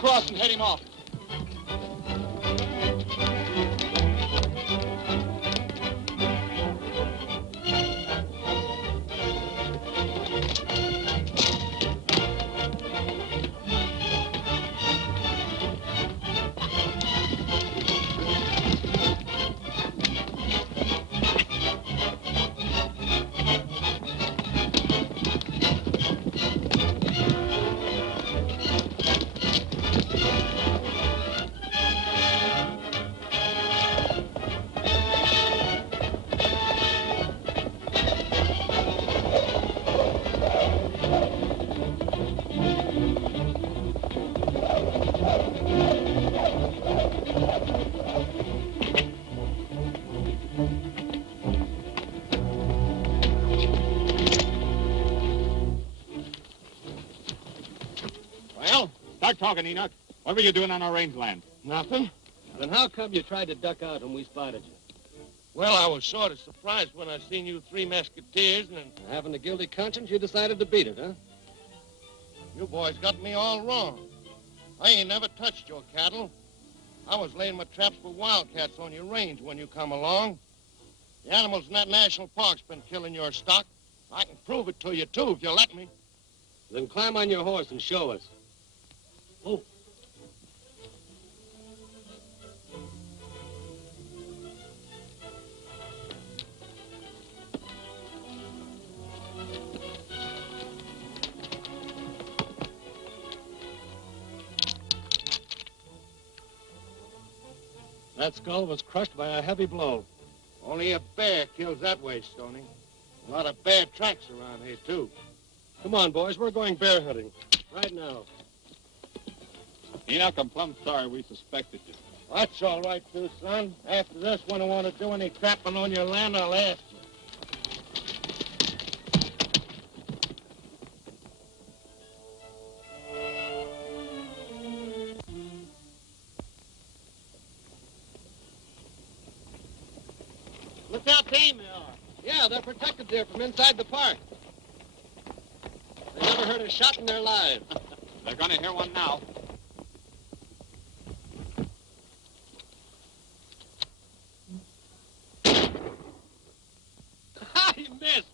across and head him off. Start talking, Enoch. What were you doing on our rangeland? Nothing. Then how come you tried to duck out when we spotted you? Well, I was sort of surprised when I seen you Three Mesquiteers and then... Having a guilty conscience, you decided to beat it, huh? You boys got me all wrong. I ain't never touched your cattle. I was laying my traps for wildcats on your range when you come along. The animals in that national park's been killing your stock. I can prove it to you, too, if you let me. Then climb on your horse and show us. Oh. That skull was crushed by a heavy blow. Only a bear kills that way, Stoney. A lot of bear tracks around here, too. Come on, boys. We're going bear hunting. Right now. Enoch, I'm plumb sorry we suspected you. That's all right, too, son. After this, when I want to do any trapping on your land, I'll ask you. Look how tame they are. Yeah, they're protected there from inside the park. They never heard a shot in their lives. They're going to hear one now. He missed.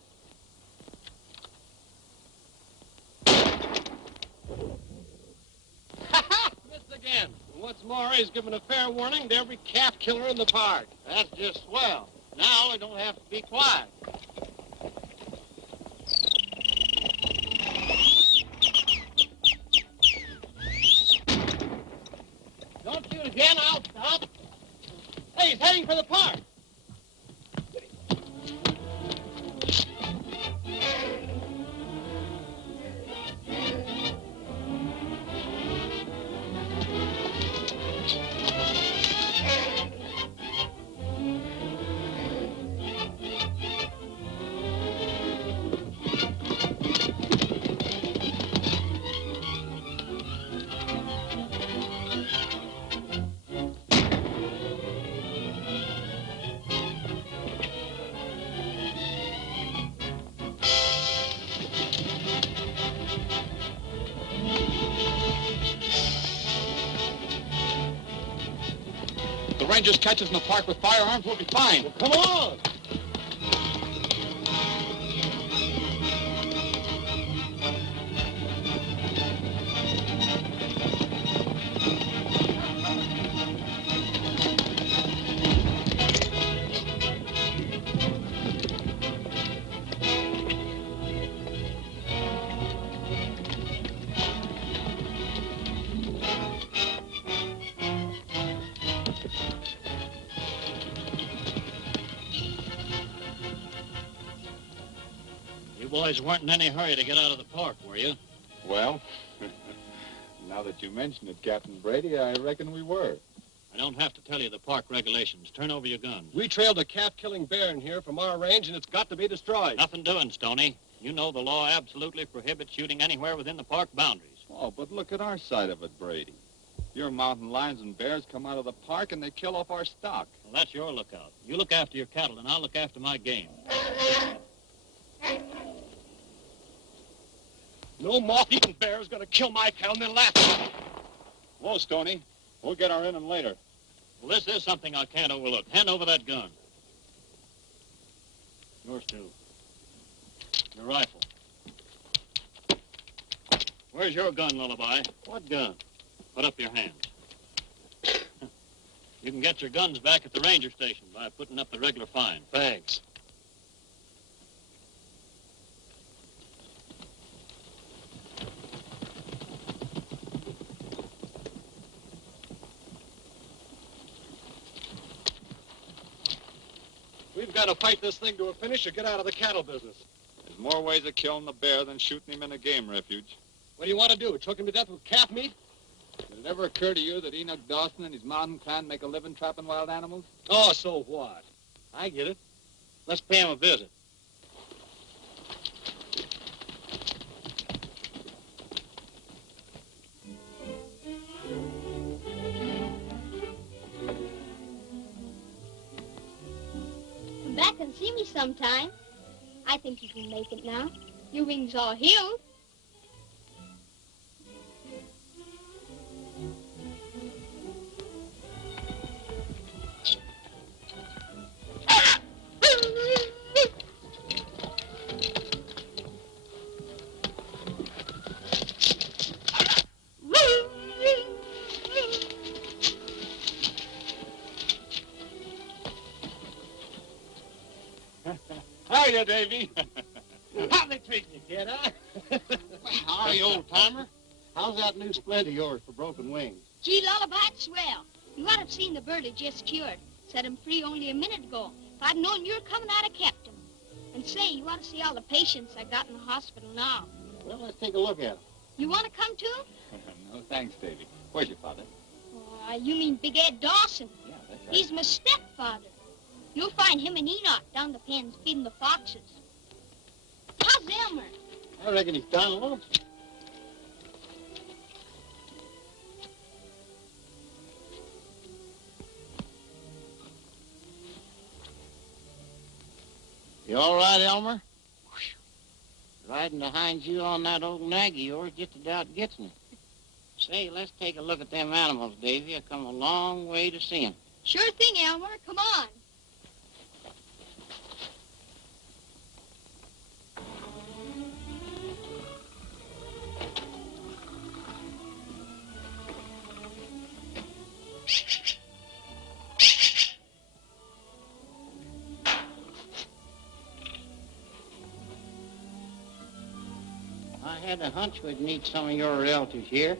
Missed again. And what's more, he's given a fair warning to every calf killer in the park. That's just swell. Now I don't have to be quiet. Don't shoot again, I'll stop. Hey, he's heading for the park. If the Rangers catch us in the park with firearms, we'll be fine. Well, come on. You boys weren't in any hurry to get out of the park, were you? Well, now that you mention it, Captain Brady, I reckon we were. I don't have to tell you the park regulations. Turn over your guns. We trailed a calf-killing bear in here from our range, and it's got to be destroyed. Nothing doing, Stoney. You know the law absolutely prohibits shooting anywhere within the park boundaries. Oh, but look at our side of it, Brady. Your mountain lions and bears come out of the park and they kill off our stock. Well, that's your lookout. You look after your cattle, and I'll look after my game. No moth-eating bear is going to kill my cow and then laugh at me. Hello, Stoney. We'll get our in later. Well, this is something I can't overlook. Hand over that gun. Yours, too. Your rifle. Where's your gun, Lullaby? What gun? Put up your hand. You can get your guns back at the ranger station by putting up the regular fine. Thanks. We've got to fight this thing to a finish or get out of the cattle business. There's more ways of killing the bear than shooting him in a game refuge. What do you want to do? Choke him to death with calf meat? Did it ever occur to you that Enoch Dawson and his mountain clan make a living trapping wild animals? Oh, so what? I get it. Let's pay him a visit. Come back and see me sometime. I think you can make it now. Your wings all healed. Hiya, Davey. How they treating you, kid, huh? Howdy, old-timer. How's that new splint of yours for broken wings? Gee, Lullaby, it's swell. You ought to have seen the bird he just cured. Set him free only a minute ago. If I'd known you were coming, I'd have kept him. And say, you ought to see all the patients I got in the hospital now. Well, let's take a look at him. You want to come too? No, thanks, Davey. Where's your father? You mean Big Ed Dawson. Yeah, that's right. He's my stepfather. You'll find him and Enoch down the pens feeding the foxes. How's Elmer? I reckon he's down lonesome. You all right, Elmer? Riding behind you on that old nag of yours just about gets me. Say, let's take a look at them animals, Davey. I've come a long way to see 'em. Sure thing, Elmer. Come on. I had a hunch we'd meet some of your relatives here.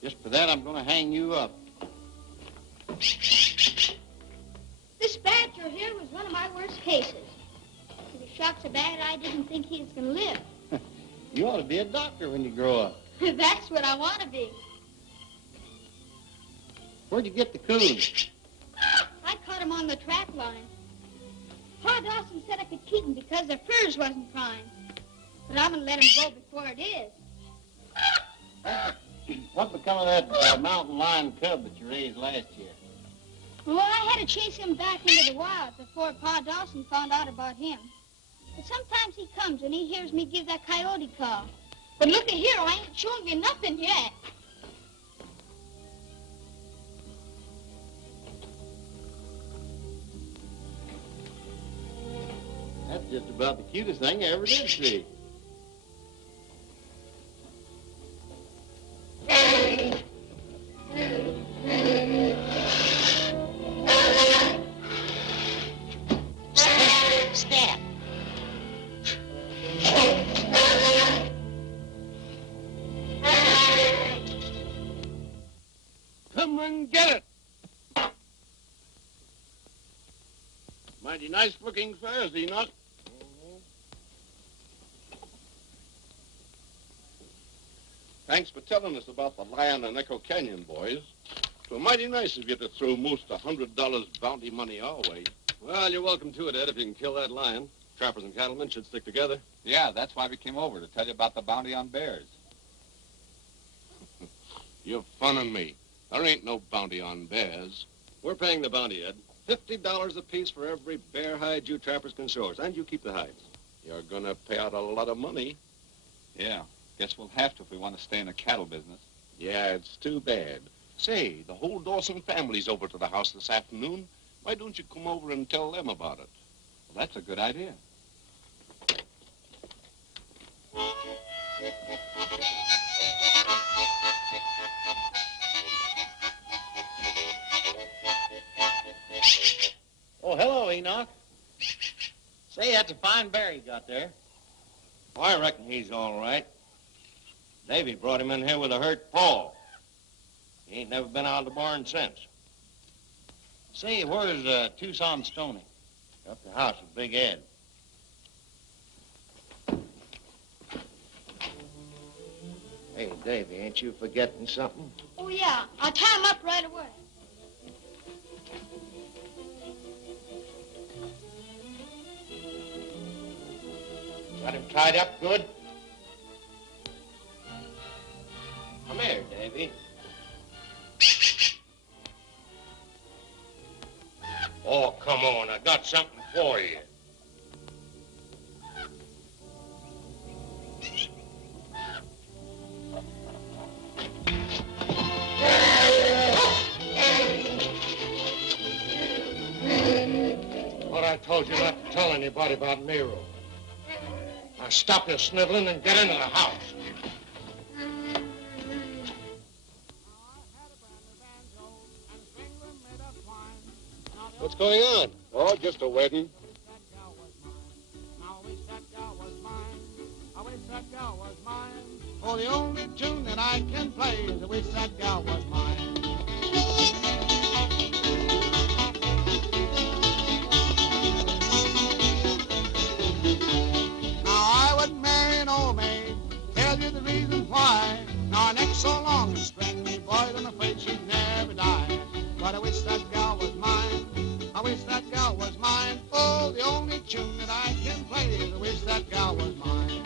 Just for that, I'm going to hang you up. This badger here was one of my worst cases. He was shot so bad I didn't think he was going to live. You ought to be a doctor when you grow up. That's what I want to be. Where'd you get the coon? I caught him on the trap line. Pa Dawson said I could keep him because their furs wasn't prime. But I'm going to let him go before it is. What become of that mountain lion cub that you raised last year? Well, I had to chase him back into the wild before Pa Dawson found out about him. But sometimes he comes and he hears me give that coyote call. But look at here, I ain't shown you nothing yet. That's just about the cutest thing I ever did see. Step. Come and get it. Mighty nice-looking furs, Enoch. Thanks for telling us about the lion and Echo Canyon, boys. It was mighty nice of you to throw most $100 bounty money our way. Well, you're welcome to it, Ed, if you can kill that lion. Trappers and cattlemen should stick together. Yeah, that's why we came over, to tell you about the bounty on bears. You're funning me. There ain't no bounty on bears. We're paying the bounty, Ed. $50 apiece for every bear hide you trappers can show us, and you keep the hides. You're gonna pay out a lot of money. Yeah, guess we'll have to if we want to stay in the cattle business. Yeah, it's too bad. Say, the whole Dawson family's over to the house this afternoon. Why don't you come over and tell them about it? Well, that's a good idea. Oh, hello, Enoch. Say, that's a fine bear you got there. Oh, I reckon he's all right. Davey brought him in here with a hurt paw. He ain't never been out of the barn since. Say, where's Tucson Stoney? Up the house with Big Ed. Hey, Davey, ain't you forgetting something? Oh, yeah. I'll tie him up right away. Got him tied up good? Come here, Davey. Oh, come on. I got something for you. What I told you not to tell anybody about Nero. Now stop your sniveling and get into the house. What's going on? Oh, just a wedding. Oh, the only tune that I can play is I wish that gal was mine. Now I would marry an old maid, tell you the reason why. Now her neck so long and stringy, boys, I'm afraid she'd never die. But I wish that gal was mine. I wish that gal was mine. Oh, the only tune that I can play is I wish that gal was mine.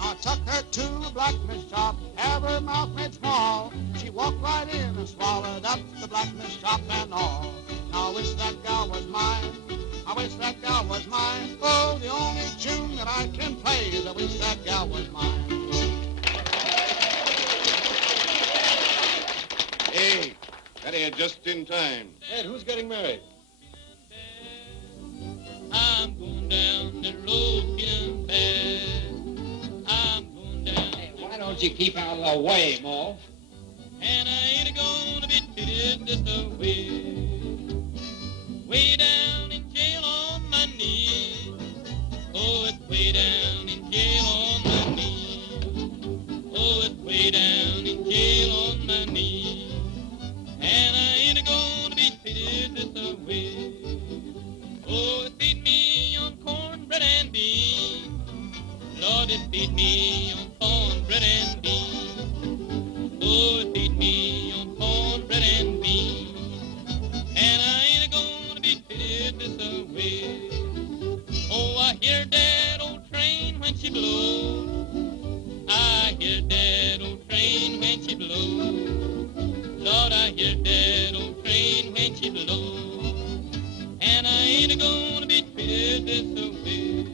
I took her to a blacksmith shop, have her mouth made small. She walked right in and swallowed up the blacksmith shop and all. Now I wish that gal was mine. I wish that gal was mine. Oh, the only tune that I can play is I wish that gal was mine. Hey, got here just in time. Ed, who's getting married? I'm going down the road getting fast. I'm going down. Hey, why don't you keep out of the way, Mo? And I ain't gonna be treated this way. Way down in jail on my knees. Oh, it's way down in jail on my knees. Oh, it's way down in jail on my knees. And I ain't gonna be treated this way. Oh, it feed me on cornbread and beans. Lord, it feed me on cornbread and beans. Oh, it feed me on cornbread and beans. And I ain't gonna be treated this way. Oh, I hear that old train when she blows. I hear that old train when she blows. Lord, I hear that old train when she blows. And I ain't gonna be treated this way.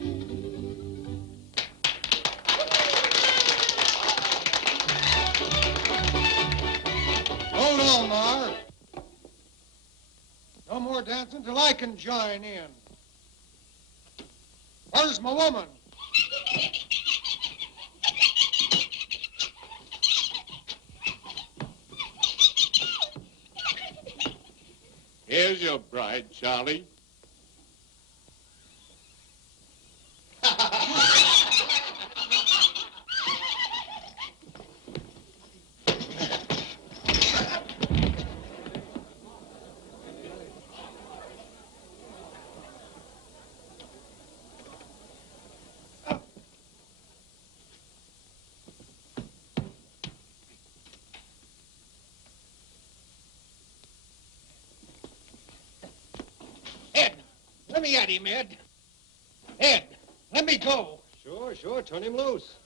Hold on, Mar. No more dancing till I can join in. Where's my woman? Here's your bride, Charlie. Let me at him, Ed. Ed, let me go. Sure. Turn him loose.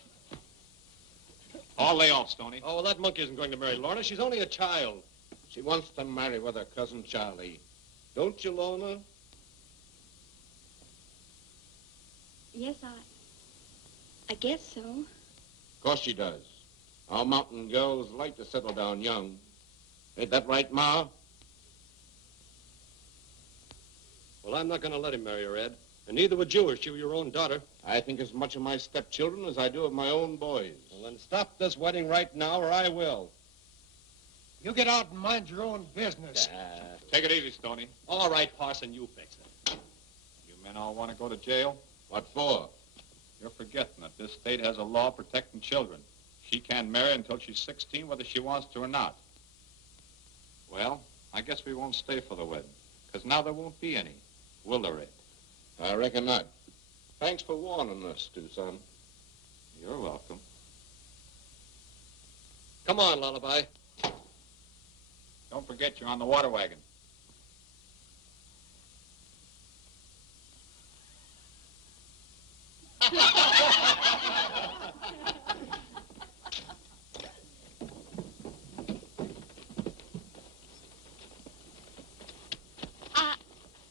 All lay off, Stoney. Oh, well, that monkey isn't going to marry Lorna. She's only a child. She wants to marry with her cousin Charlie. Don't you, Lorna? Yes, I guess so. Of course she does. Our mountain girls like to settle down young. Ain't that right, Ma? Well, I'm not going to let him marry her, Ed. And neither would you if she were your own daughter. I think as much of my stepchildren as I do of my own boys. Well, then stop this wedding right now, or I will. You get out and mind your own business. Take it easy, Stoney. All right, Parson, you fix it. You men all want to go to jail? What for? You're forgetting that this state has a law protecting children. She can't marry until she's 16, whether she wants to or not. Well, I guess we won't stay for the wedding, because now there won't be any. Will there, Ed? I reckon not. Thanks for warning us, two son. You're welcome. Come on, Lullaby. Don't forget you're on the water wagon.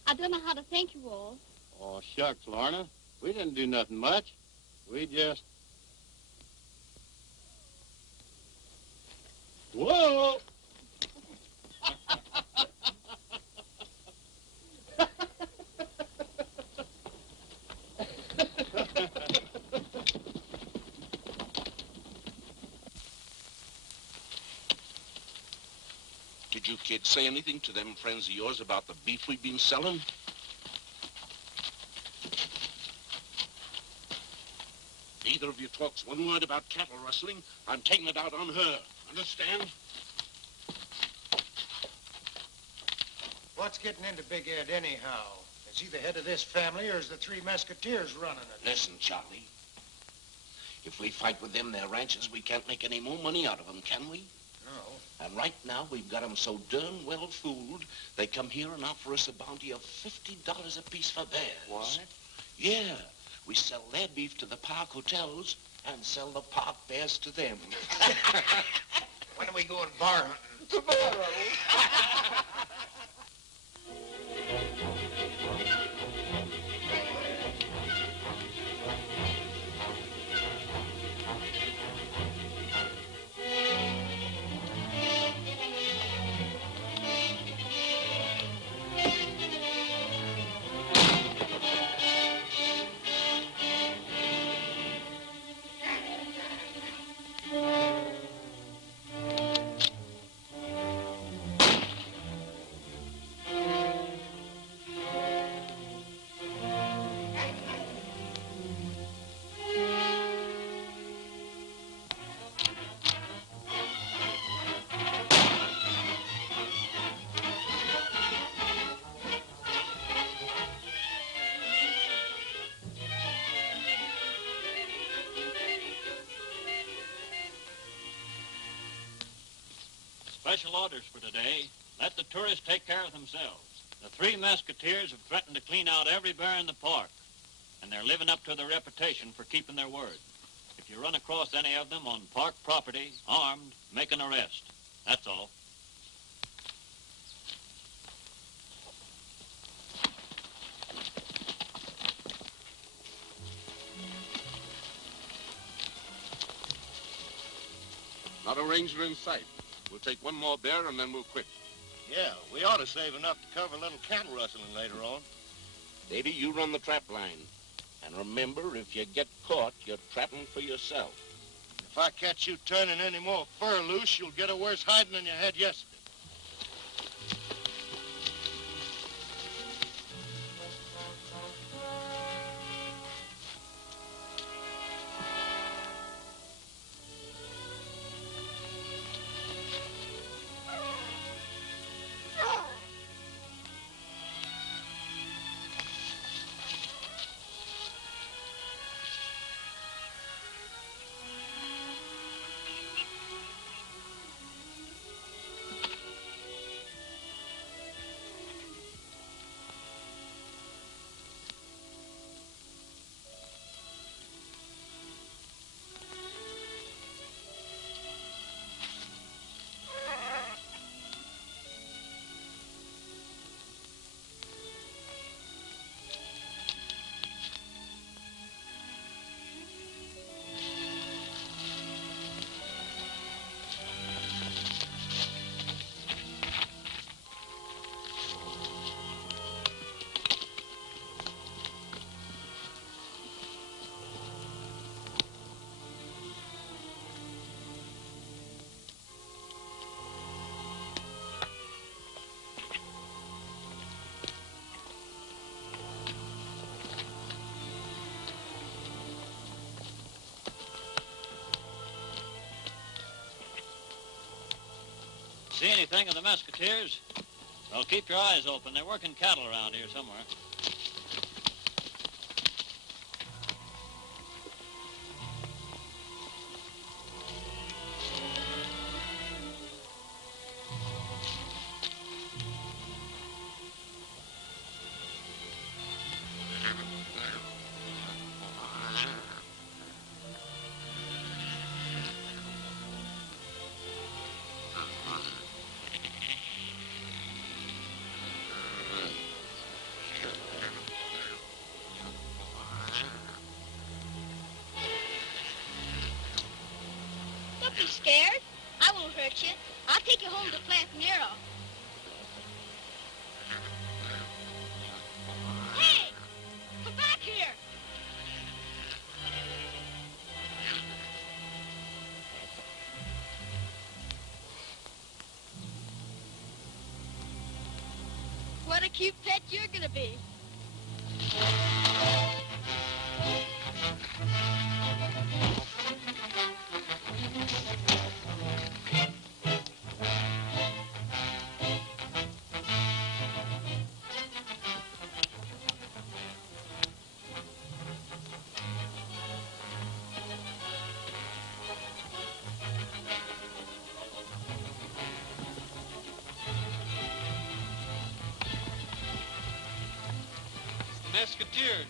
I don't know how to thank you all. Oh, shucks, Lorna. We didn't do nothing much. We just... Whoa! Did you kids say anything to them friends of yours about the beef we've been selling? Either of you talks one word about cattle rustling, I'm taking it out on her. Understand? What's getting into Big Ed anyhow? Is he the head of this family, or is the Three Mesquiteers running it? Listen, Charlie. If we fight with them, their ranches, we can't make any more money out of them, can we? No. And right now, we've got them so darn well fooled, they come here and offer us a bounty of $50 apiece for bears. What? Yeah. We sell their beef to the park hotels and sell the park bears to them. When are we going bar hunting? Tomorrow. Special orders for today. Let the tourists take care of themselves. The Three Mesquiteers have threatened to clean out every bear in the park, and they're living up to their reputation for keeping their word. If you run across any of them on park property, armed, make an arrest. That's all. Not a ranger in sight. We'll take one more bear and then we'll quit. Yeah, we ought to save enough to cover a little cattle rustling later on. Davey, you run the trap line. And remember, if you get caught, you're trapping for yourself. If I catch you turning any more fur loose, you'll get a worse hiding than you had yesterday. see anything of the Mesquiteers? Well, keep your eyes open. They're working cattle around here somewhere. Don't be scared. I won't hurt you. I'll take you home to Plantanero. Hey! Come back here! What a cute pet you're gonna be. Mesquiteers.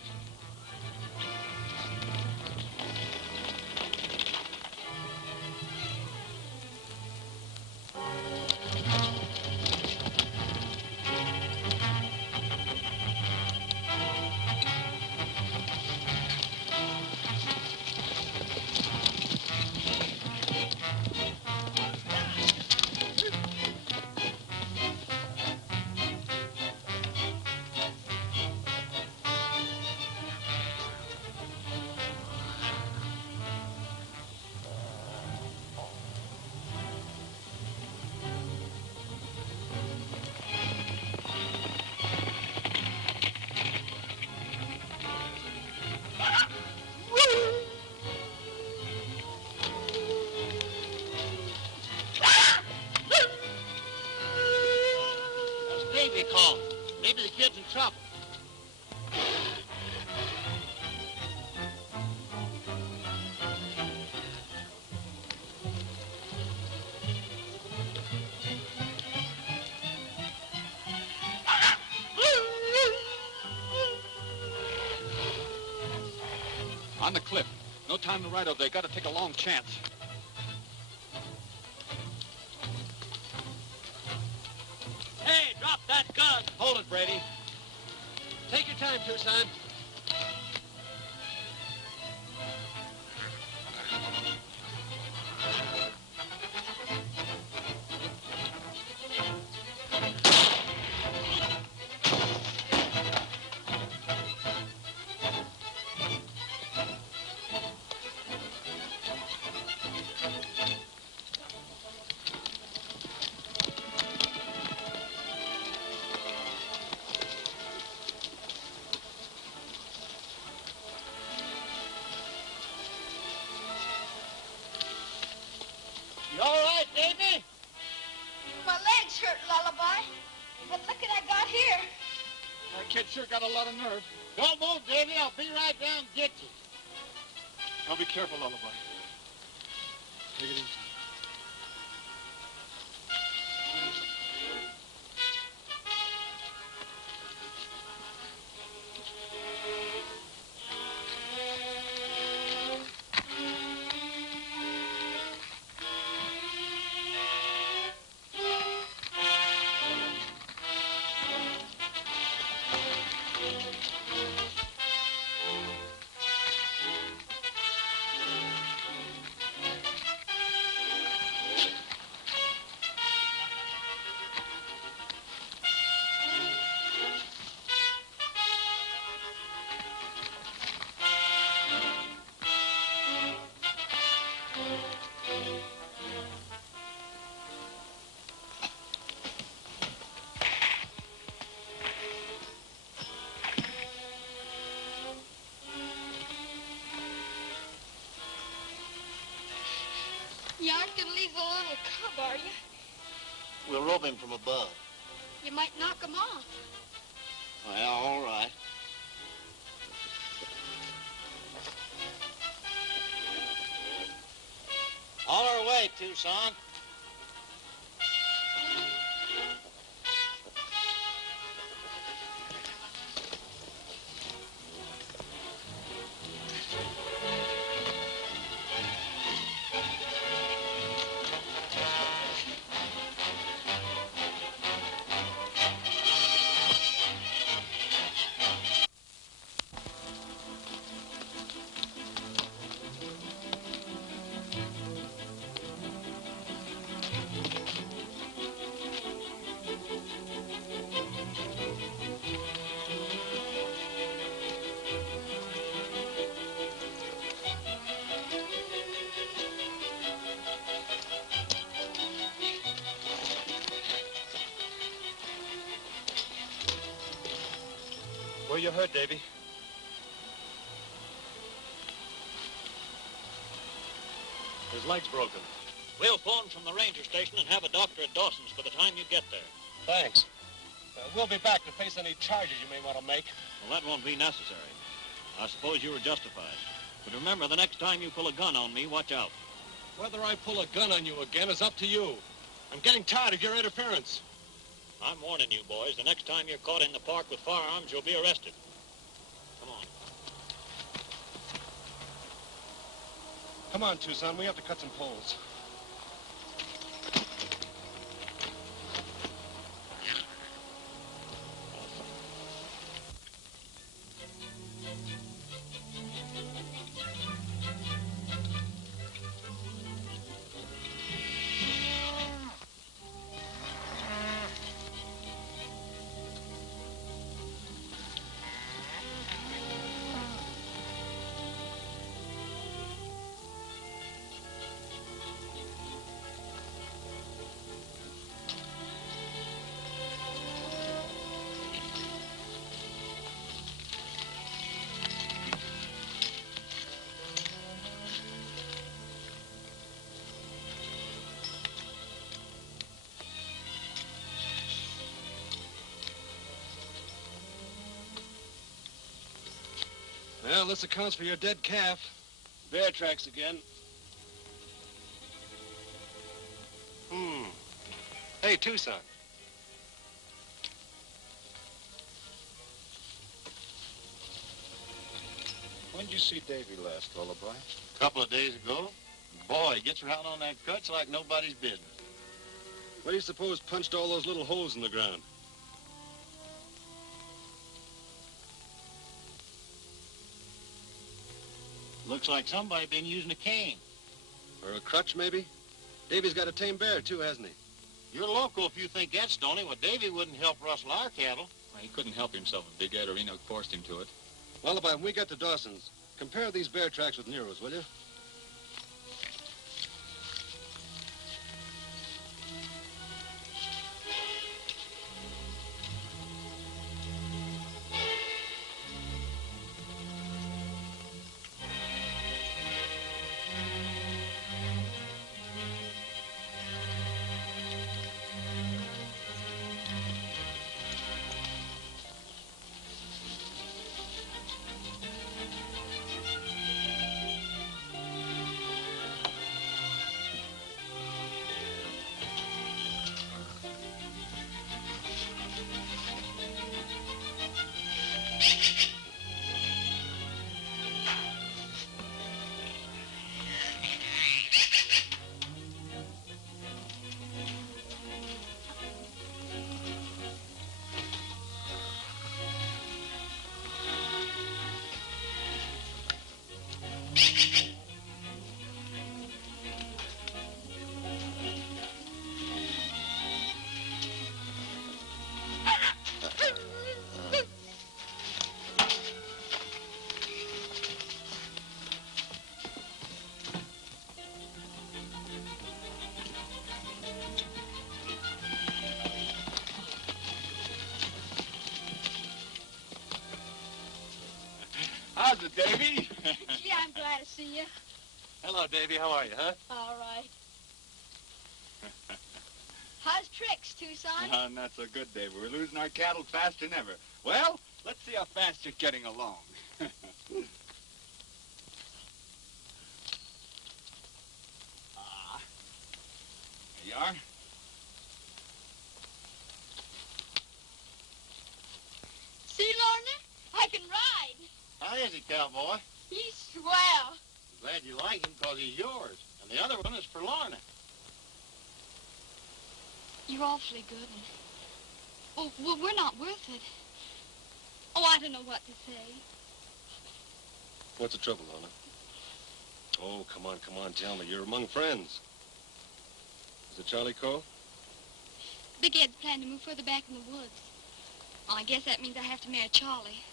Davey called. Maybe the kid's in trouble. On the cliff. No time to ride over there. Got to take a long chance. Hey, drop that gun. Hold it, Brady. Take your time, Tucson. You all right, Davey? My legs hurt, Lullaby. But look what I got here. That kid sure got a lot of nerve. Don't move, Davey. I'll be right down and get you. Now be careful, Lullaby. Take it easy. You aren't going to leave the little cub, are you? We'll rope him from above. You might knock him off. Well, all right. On our way, Tucson. Where you hurt, Davey? His leg's broken. We'll phone from the ranger station and have a doctor at Dawsons by the time you get there. Thanks. We'll be back to face any charges you may want to make. Well, that won't be necessary. I suppose you were justified. But remember, the next time you pull a gun on me, watch out. Whether I pull a gun on you again is up to you. I'm getting tired of your interference. I'm warning you, boys. The next time you're caught in the park with firearms, you'll be arrested. Come on. Come on, Tucson. We have to cut some poles. Well, this accounts for your dead calf. Bear tracks again. Hey, Tucson. When did you see Davey last, Lullaby? A couple of days ago. Boy, he gets around on that crutch like nobody's business. What do you suppose punched all those little holes in the ground? Looks like somebody been using a cane. Or a crutch, maybe? Davey's got a tame bear, too, hasn't he? You're local if you think that's stony. Well, Davey wouldn't help rustle our cattle. Well, he couldn't help himself if Big Ed or Enoch forced him to it. Lullaby, when we get to Dawson's, compare these bear tracks with Nero's, will you? How's it, Davey? Gee, I'm glad to see you. Hello, Davey. How are you, huh? All right. How's tricks, Tucson. Not so good, Dave. We're losing our cattle faster than ever. Well, let's see how fast you're getting along. There you are. See, Lorna? I can ride. How is he, cowboy? He's swell. Glad you like him because he's yours. And the other one is for Lorna. You're awfully good. Oh, well, we're not worth it. Oh, I don't know what to say. What's the trouble, Lorna? Oh, come on, tell me. You're among friends. Is it Charlie Cole? Big Ed's planning to move further back in the woods. Well, I guess that means I have to marry Charlie.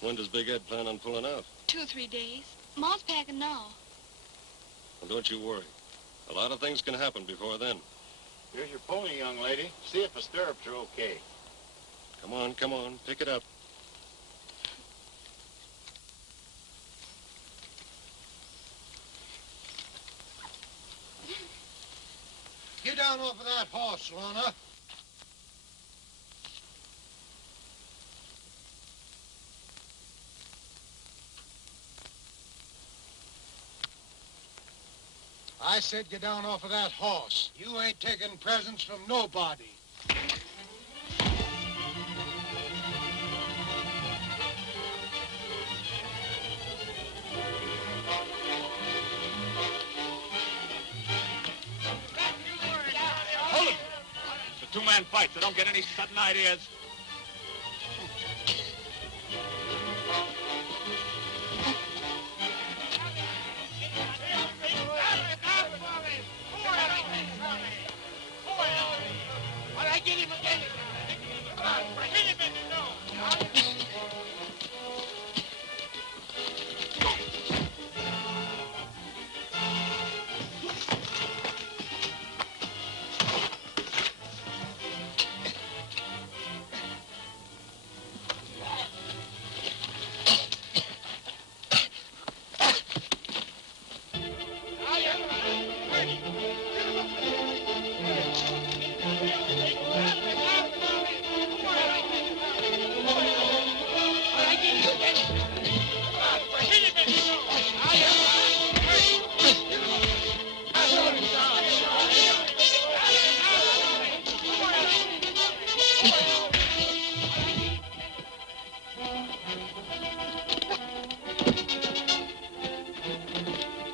When does Big Ed plan on pulling out? 2 or 3 days. Ma's packing now. Well, don't you worry. A lot of things can happen before then. Here's your pony, young lady. See if the stirrups are okay. Come on, pick it up. Get down off of that horse, Lorna. I said get down off of that horse. You ain't taking presents from nobody. Hold it! It's a two-man fight, so don't get any sudden ideas.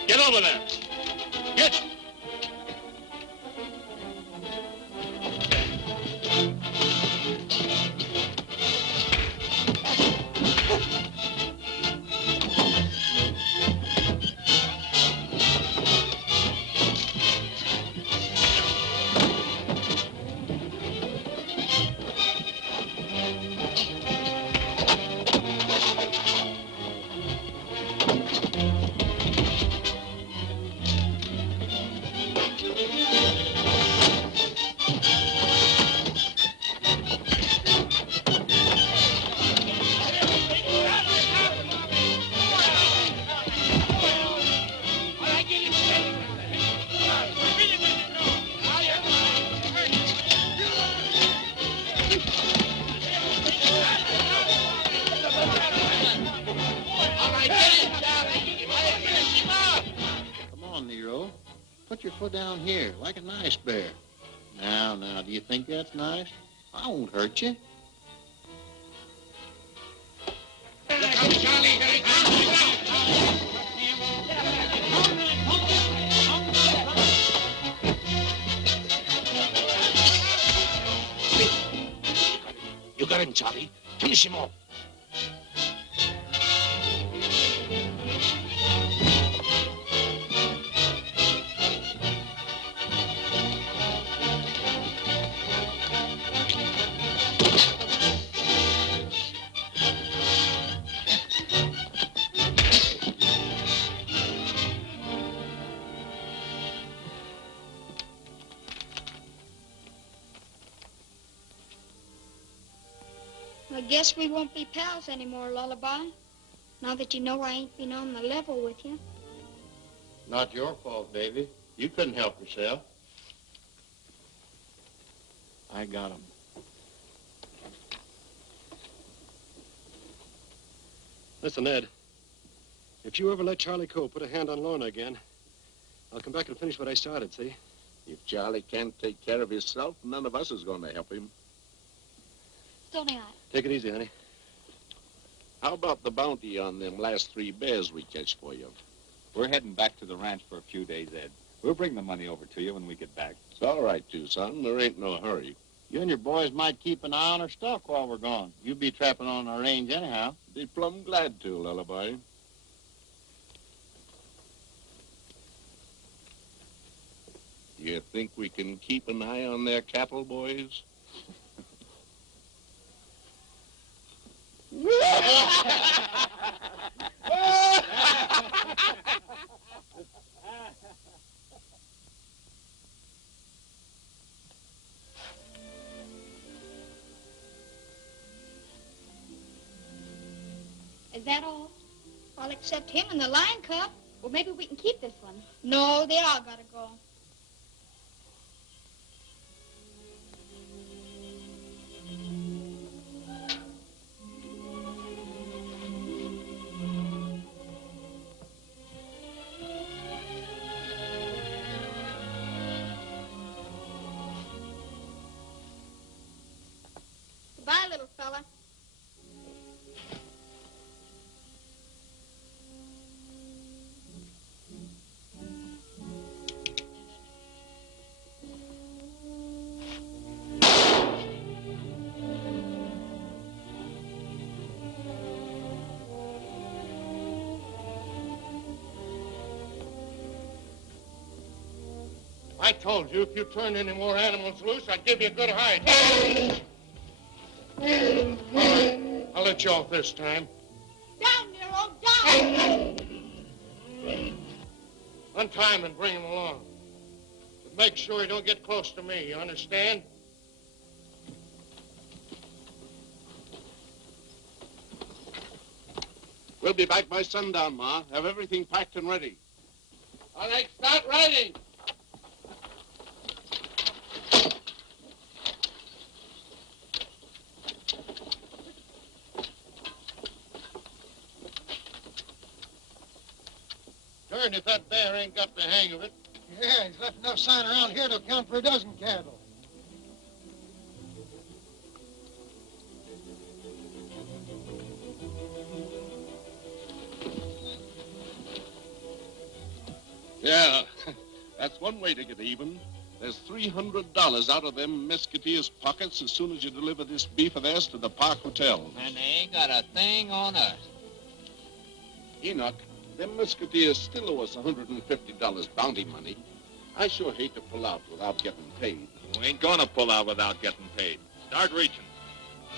Get over there. Get. Put your foot down here, like a nice bear. Now, do you think that's nice? I won't hurt you. Look out, Charlie! You got him, Charlie. Finish him off. I guess we won't be pals anymore, Lullaby. Now that you know I ain't been on the level with you. Not your fault, Davey. You couldn't help yourself. I got him. Listen, Ed. If you ever let Charlie Cole put a hand on Lorna again, I'll come back and finish what I started, see? If Charlie can't take care of himself, none of us is going to help him. Stony Eye. Take it easy, honey. How about the bounty on them last 3 bears we catch for you? We're heading back to the ranch for a few days, Ed. We'll bring the money over to you when we get back. It's all right, too, son. There ain't no hurry. You and your boys might keep an eye on our stock while we're gone. You'll be trapping on our range anyhow. Be plumb glad to, Lullaby. You think we can keep an eye on their cattle, boys? Is that all? All except him and the lion cub. Well, maybe we can keep this one. No, they all gotta go. Goodbye, little fella. I told you if you turned any more animals loose, I'd give you a good hide. All right, I'll let you off this time. Down, Nero, down! Untie him and bring him along. But make sure he don't get close to me, you understand? We'll be back by sundown, Ma. Have everything packed and ready. All right, start riding. Turn if that bear ain't got the hang of it. Yeah, he's left enough sign around here to account for a dozen cattle. Yeah, that's one way to get even. There's $300 out of them Mesquiteers' pockets as soon as you deliver this beef of theirs to the Park Hotel. And they ain't got a thing on us. Enoch, them Mesquiteers still owe us $150 bounty money. I sure hate to pull out without getting paid. We ain't gonna pull out without getting paid. Start reaching.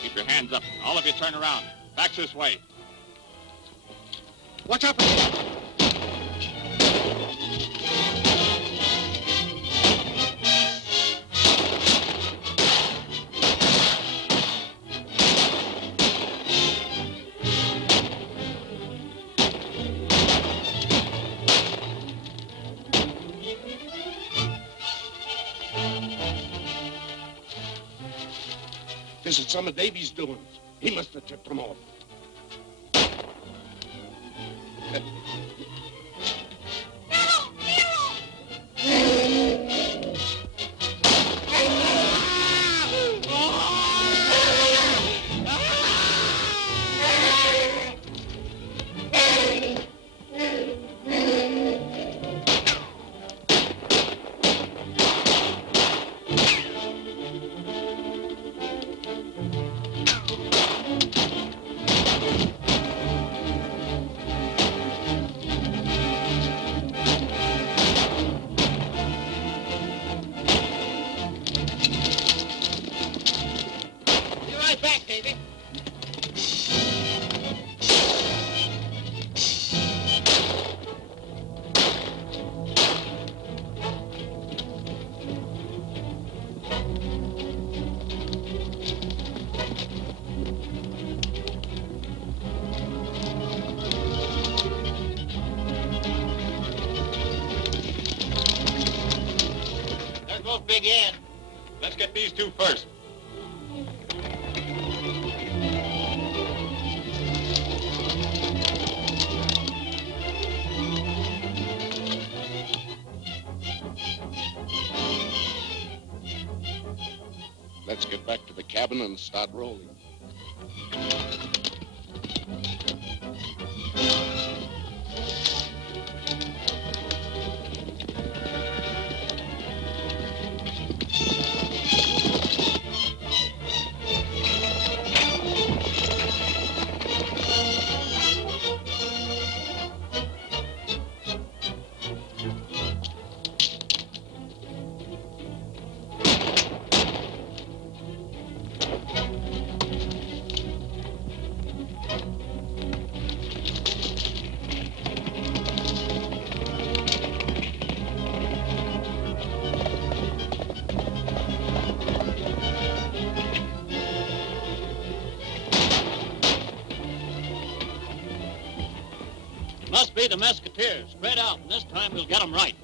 Keep your hands up. All of you turn around. Back this way. Watch out! This is some of Davey's doings. He must have tipped them off. Big Ed. Let's get these two first. Let's get back to the cabin and start rolling. Must be the Mesquiteers. Spread out, and this time we'll get them right.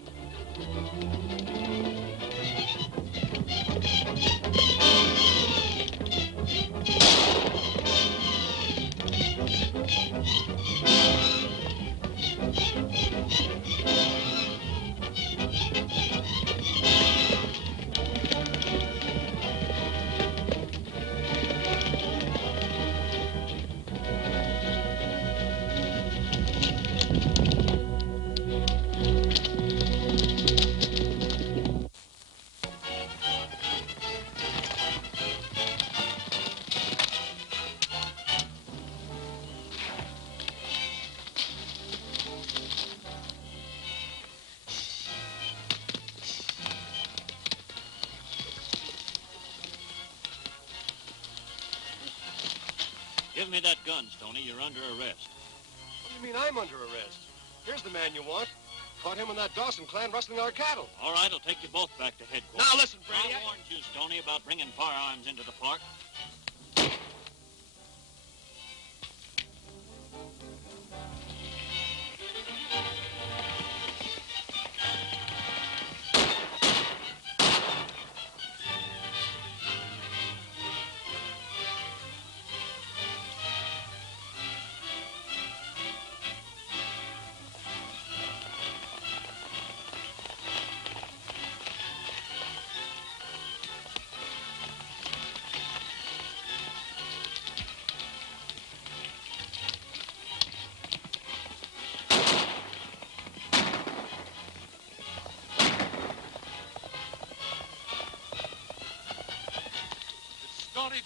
Give me that gun, Stoney. You're under arrest. What do you mean I'm under arrest? Here's the man you want. Caught him and that Dawson clan rustling our cattle. All right, I'll take you both back to headquarters. Now listen, Brady. I warned you, Stoney, about bringing firearms into the park.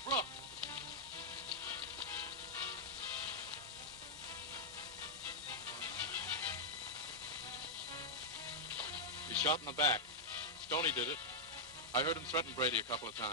Brook. He's shot in the back. Stoney did it. I heard him threaten Brady a couple of times.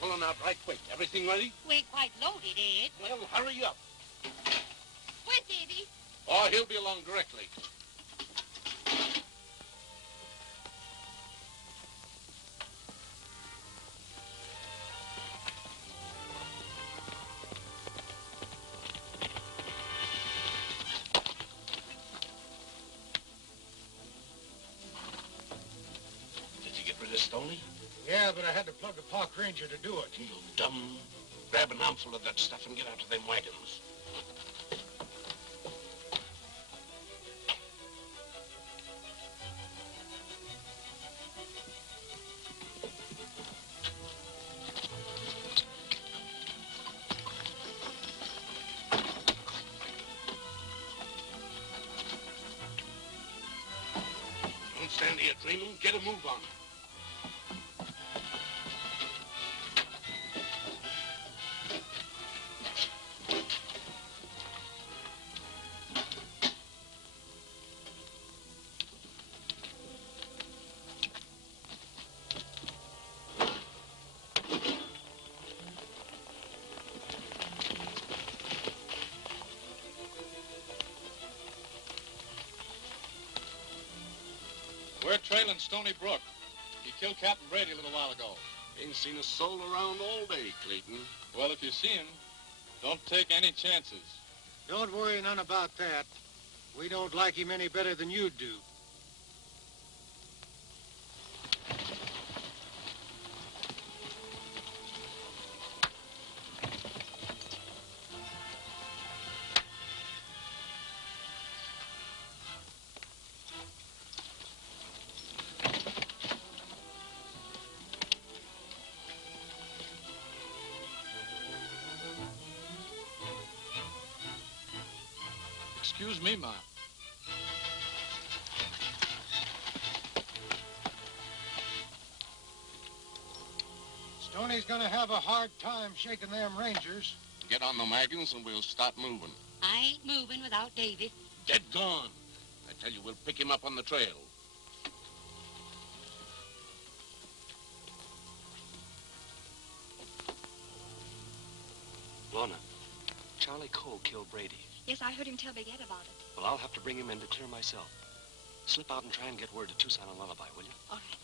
Pulling out right quick. Everything ready? We ain't quite loaded, Ed. Well, hurry up. Where's Davey? Oh, he'll be along directly. Did you get rid of Stoney? Yeah, but I had to plug the park ranger to do it. You dumb. Grab an armful of that stuff and get out of them wagons. Don't stand here dreaming. Get a move on. trailing Stony Brook. He killed Captain Brady a little while ago. Ain't seen a soul around all day, Clayton. Well, if you see him, don't take any chances. Don't worry none about that. We don't like him any better than you do. Excuse me, Ma. Stoney's gonna have a hard time shaking them Rangers. Get on the wagons and we'll start moving. I ain't moving without Davey. Dead gone. I tell you, we'll pick him up on the trail. Lorna, Charlie Cole killed Brady. Yes, I heard him tell Big Ed about it. Well, I'll have to bring him in to clear myself. Slip out and try and get word to Tucson and Lullaby, will you? All right.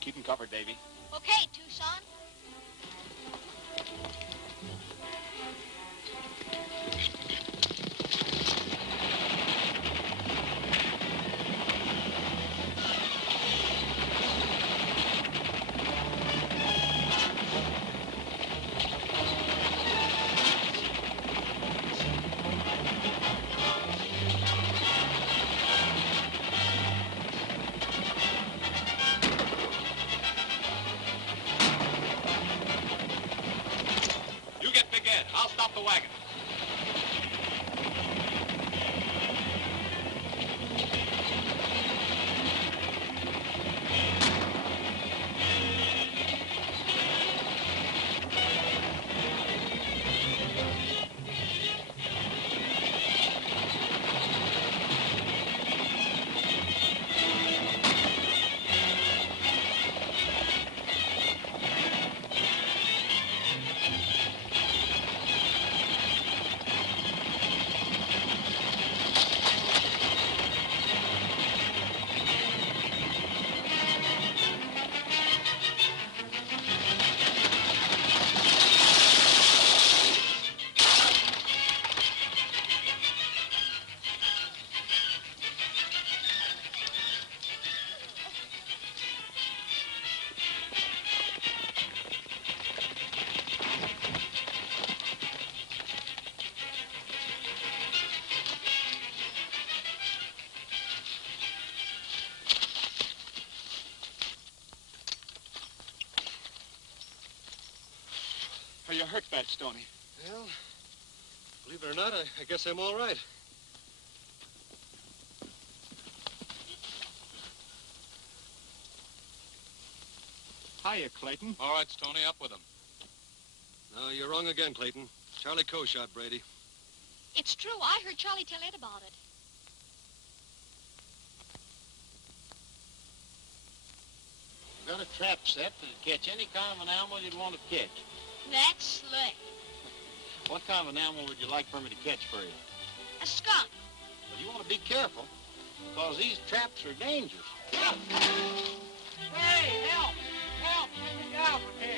Keep him covered, Davey. Okay, Tucson. I'll stop the wagon. Are you hurt bad, Stoney? Well, believe it or not, I guess I'm all right. Hiya, Clayton. All right, Stoney, up with him. No, you're wrong again, Clayton. Charlie Coe shot Brady. It's true. I heard Charlie tell Ed about it. got a trap set to catch any kind of an animal you'd want to catch. That's slick. What kind of an animal would you like for me to catch for you? A skunk. Well, you want to be careful, because these traps are dangerous. Hey, help! Help! Get me out from here!